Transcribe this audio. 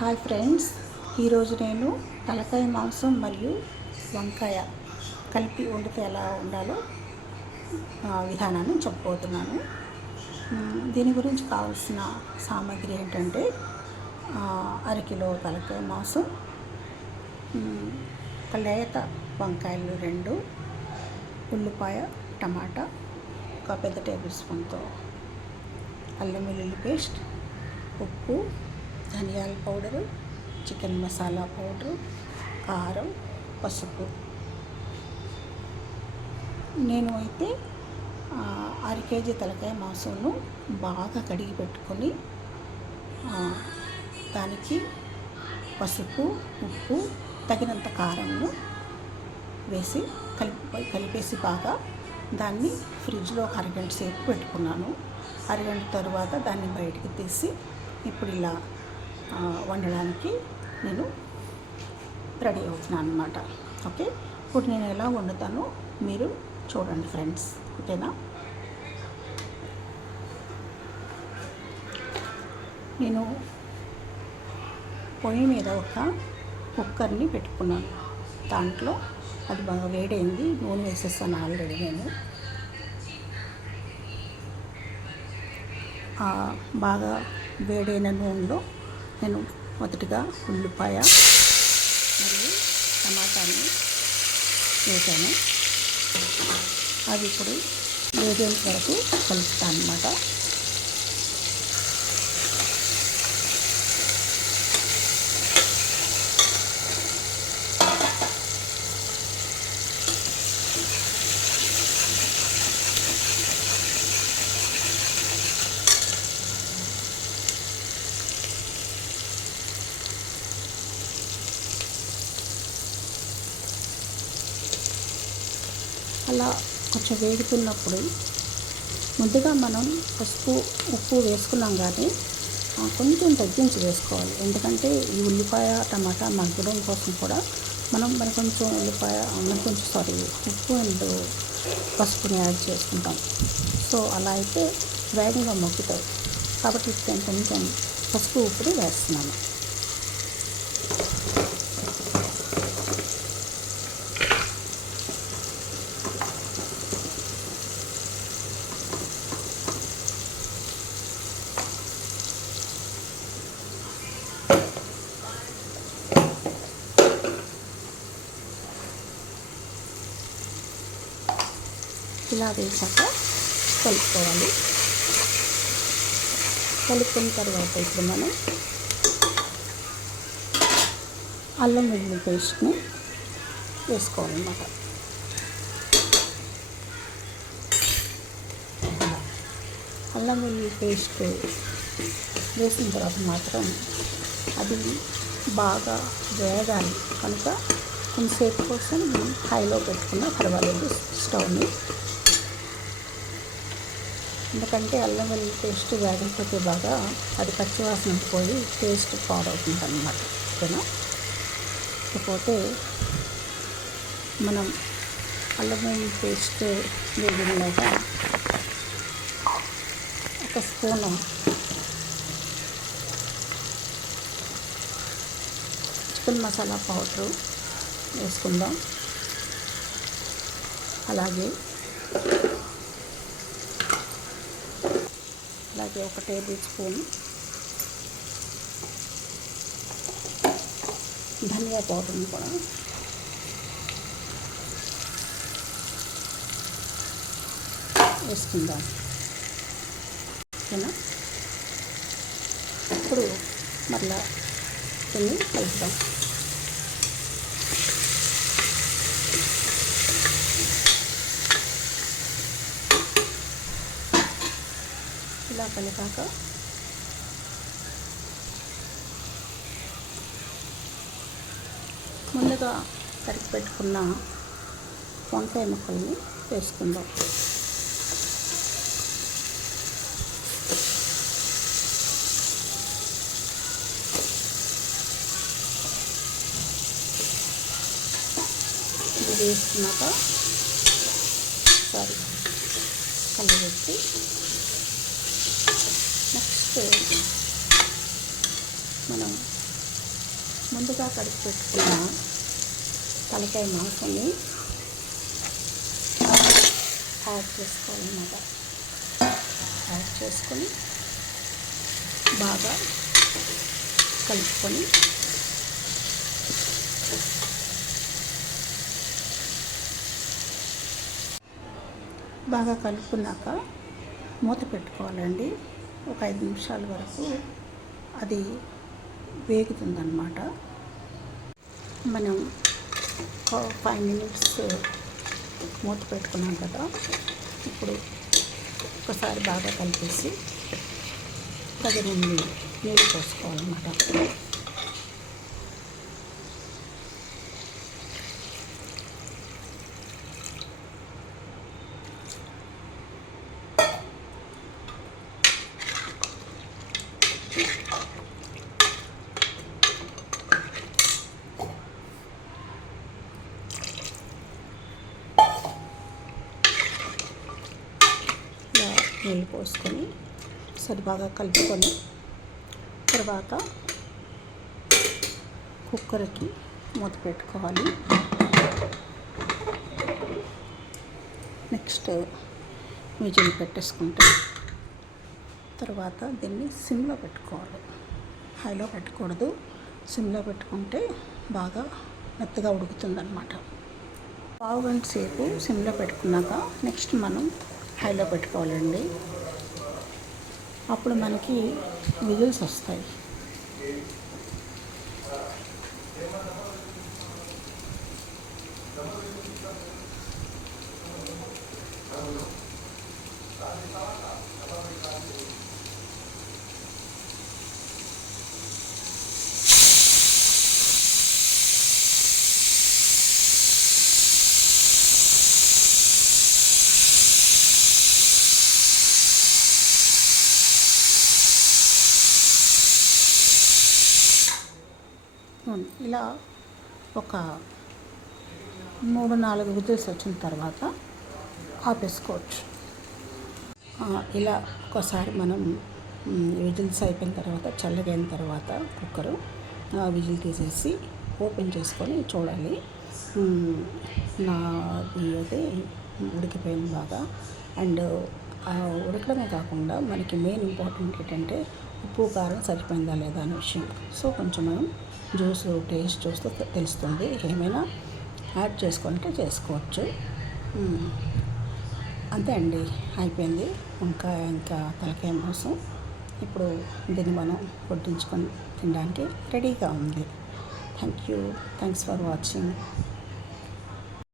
Hi friends, ఈరోజు నేను తలకాయ మాంసం మరియు వంకాయ కలిపి వండితే ఎలా ఉండాలో విధానాన్ని చెప్పబోతున్నాను. దీని గురించి కావాల్సిన సామాగ్రి ఏంటంటే అరకిలో తలకాయ మాంసం, లేత వంకాయలు 2, ఉల్లిపాయ, టమాటా, ఒక పెద్ద టేబుల్ స్పూన్తో అల్లం వెల్లుల్లి పేస్ట్, ఉప్పు, ధనియాల పౌడరు, చికెన్ మసాలా పౌడరు, కారం, పసుపు. నేను అయితే 6 కేజీ తలకాయ మాంసంను బాగా కడిగి పెట్టుకొని దానికి పసుపు, ఉప్పు, తగినంత కారంను వేసి కలిపేసి బాగా దాన్ని ఫ్రిడ్జ్లో ఒక అరగంట సేపు పెట్టుకున్నాను. అరగంట తర్వాత దాన్ని బయటికి తీసి ఇప్పుడు ఇలా వండడానికి నేను రెడీ అవుతున్నాను అన్నమాట. ఓకే, ఇప్పుడు నేను ఎలా వండుతానో మీరు చూడండి ఫ్రెండ్స్. ఓకేనా? నేను పొయ్యి మీద ఒక కుక్కర్ని పెట్టుకున్నాను. దాంట్లో అది బాగా వేడైంది, నూనె వేసేస్తాను ఆల్రెడీ. నేను బాగా వేడైన నూనెలో నేను మొదటిగా ఉల్లిపాయ మరియు టమాటాని వేసాను. అవి ఇప్పుడు వేగేంత వరకు కలుపుతాను అన్నమాట. అలా కొంచెం వేగుతున్నప్పుడు ముందుగా మనం పసుపు, ఉప్పు వేసుకున్నాం, కానీ కొంచెం తగ్గించి వేసుకోవాలి. ఎందుకంటే ఈ ఉల్లిపాయ, టమాటా మగ్గడం కోసం కూడా మనం కొంచెం ఉప్పు అండ్ పసుపుని యాడ్ చేసుకుంటాం. సో అలా అయితే వేగంగా మగ్గుతాయి. కాబట్టి నేను కొంచెం పసుపు, ఉప్పుని వేస్తున్నాను. ఇలా వేసాక కలుపుకోవాలి. కలుపుకున్న తర్వాత ఇప్పుడు మనం అల్లం వెల్లుల్లి పేస్ట్ని వేసుకోవాలన్నమాట. అల్లం వెల్లుల్లి పేస్ట్ వేసిన తర్వాత మాత్రం అది బాగా వేగాలి కనుక కొంతసేపు కోసం హైలో పెట్టుకున్న పర్వాలేదు స్టవ్ని. ఎందుకంటే అల్లం వెల్లుల్లి పేస్ట్ వేగకపోతే బాగా అది పచ్చివాసన పోయి టేస్ట్ పాడవుతుంది అన్నమాట. ఓకేనా? ఇకపోతే మనం అల్లం వెల్లుల్లి పేస్ట్ వేగినాక ఒక స్పూను చికెన్ మసాలా పౌడరు వేసుకుందాం. అలాగే ఒక టేబుల్ స్పూన్ ధనియా పౌడర్ని కూడా వేసుకుందాం. ఓకేనా? ఇప్పుడు మళ్ళా దీన్ని కలుపుదాం. ఇలా కలిపాక ముందుగా తరిగి పెట్టుకున్న వంకాయ ముక్కల్ని వేసుకుందాం. ఇది వేసుకున్నాక కలిపెట్టి నెక్స్ట్ మనం ముందుగా కడిగి పెట్టుకున్న తలకాయ మాంసాన్ని యాడ్ చేసుకోవాలన్నమాట. యాడ్ చేసుకొని బాగా కలుపుకొని బాగా కలుపుకున్నాక మూత పెట్టుకోవాలండి. ఒక 5 నిమిషాల వరకు అది వేగుతుందన్నమాట. మనం 5 మినిట్స్ మూత పెట్టుకున్నాం కదా, ఇప్పుడు ఒకసారి బాగా కలిపేసి తగినన్ని నీళ్ళు పోసుకోవాలన్నమాట. నీళ్ళు పోసుకొని సరి బాగా కలుపుకొని తర్వాత కుక్కర్కి మూత పెట్టుకోవాలి. నెక్స్ట్ విజిల్ పెట్టేసుకుంటే తర్వాత దీన్ని సిమ్లో పెట్టుకోవాలి. హైలో పెట్టకూడదు, సిమ్లో పెట్టుకుంటే బాగా మెత్తగా ఉడుకుతుందన్నమాట. పావు గంట సేపు సిమ్లో పెట్టుకున్నాక నెక్స్ట్ మనం హైలో పెట్టుకోవాలండి. అప్పుడు మనకి విజిల్స్ వస్తాయి. ఇలా ఒక 3-4 విజిల్స్ వచ్చిన తర్వాత ఆపేసుకోవచ్చు. ఇలా ఒకసారి మనం విజిల్స్ అయిపోయిన తర్వాత చల్లగైన తర్వాత కుక్కరు విజిల్ తీసేసి ఓపెన్ చేసుకొని చూడాలి. నాది అయితే ఉడికిపోయింది బాగా. అండ్ ఉడకడమే కాకుండా మనకి మెయిన్ ఇంపార్టెంట్ ఏంటంటే ఉప్పు కారం సరిపోయిందా లేదా అనే విషయం. సో కొంచెం మనం టేస్ట్ చూస్తే తెలుస్తుంది. ఏమైనా యాడ్ చేసుకుంటే చేసుకోవచ్చు. అంతే అండి, అయిపోయింది ఇంకా తలకాయ మాంసం. ఇప్పుడు దీన్ని మనం వడ్డించుకొని తినడానికి రెడీగా ఉంది. Thanks for watching.